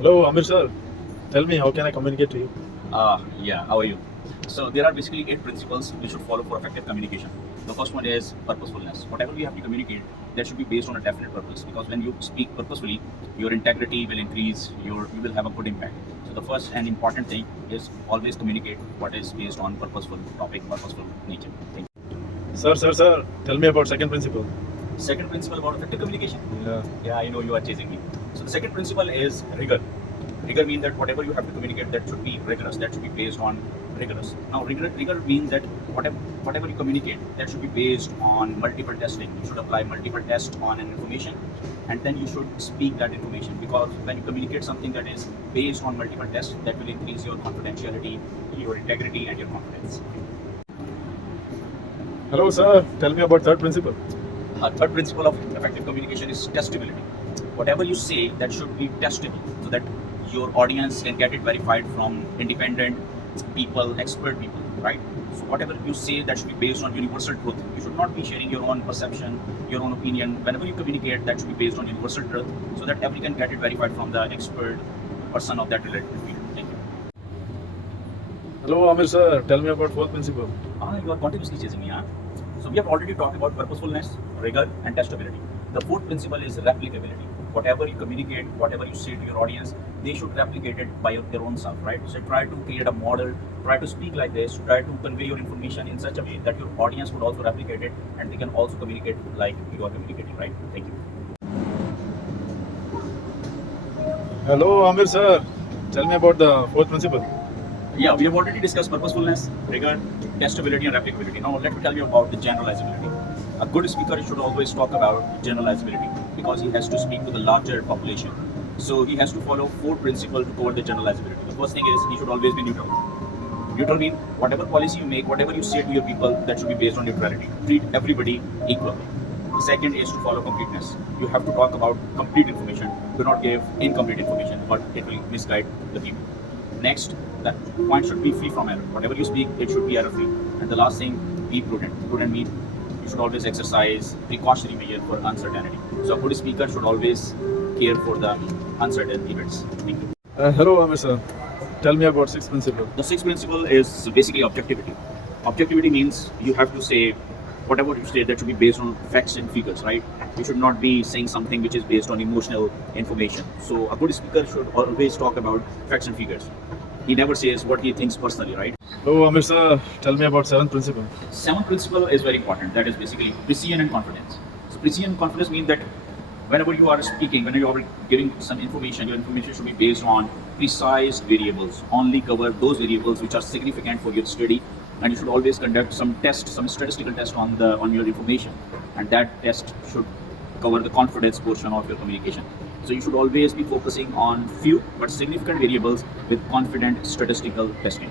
Hello, Amir sir. Tell me, how can I communicate to you? Yeah, how are you? So there are basically 8 principles we should follow for effective communication. The first one is purposefulness. Whatever we have to communicate, that should be based on a definite purpose. Because when you speak purposefully, your integrity will increase. You will have a good impact. So the first and important thing is always communicate what is based on purposeful topic, purposeful nature. Thank Sir. Tell me about second principle. you. Second principle about effective communication. Yeah. Yeah, I know you are chasing me. So the second principle is rigor. Rigor means that whatever you have to communicate, that should be rigorous. That should be based on rigorous. Now, rigor means that whatever you communicate, that should be based on multiple testing. You should apply multiple tests on an information, and then you should speak that information. Because when you communicate something that is based on multiple tests, that will increase your confidentiality, your integrity, and your confidence. Hello, sir. Tell me about third principle. Third principle of effective communication is testability. Whatever you say, that should be testable, so that your audience can get it verified from independent people, expert people, right? So whatever you say, that should be based on universal truth. You should not be sharing your own perception, your own opinion. Whenever you communicate, that should be based on universal truth, so that everyone can get it verified from the expert person of that related field. Thank you. Hello, Amir sir. Tell me about fourth principle. You are continuously chasing me, huh? So we have already talked about purposefulness, rigor, and testability. The fourth principle is replicability. Whatever you communicate, whatever you say to your audience, they should replicate it by their own self, right? So try to create a model, try to speak like this, try to convey your information in such a way that your audience would also replicate it and they can also communicate like you are communicating, right? Thank you. Hello, Amir sir. Tell me about the fourth principle. Yeah, we have already discussed purposefulness, rigor, testability, and replicability. Now, let me tell you about the generalizability. A good speaker should always talk about generalizability because he has to speak to the larger population. So, he has to follow 4 principles to cover the generalizability. The first thing is he should always be neutral. Neutral means whatever policy you make, whatever you say to your people, that should be based on neutrality. Treat everybody equally. The second is to follow completeness. You have to talk about complete information. Do not give incomplete information, but it will misguide the people. Next, that point should be free from error. Whatever you speak, it should be error free. And the last thing, be prudent. Prudent means you should always exercise precautionary measure for uncertainty. So a good speaker should always care for the uncertain events. Thank you. Hello, Amir sir. Tell me about sixth principle. The sixth principle is basically objectivity. Objectivity means you have to say whatever you say that should be based on facts and figures, right? You should not be saying something which is based on emotional information. So a good speaker should always talk about facts and figures. He never says what he thinks personally, right? Hello, Amir sir. Tell me about seventh principle. Seventh principle is very important. That is basically precision and confidence. So precision and confidence mean that whenever you are speaking, whenever you are giving some information, your information should be based on precise variables. Only cover those variables which are significant for your study, and you should always conduct some test, some statistical test on your information, and that test should cover the confidence portion of your communication. So you should always be focusing on few but significant variables with confident statistical testing.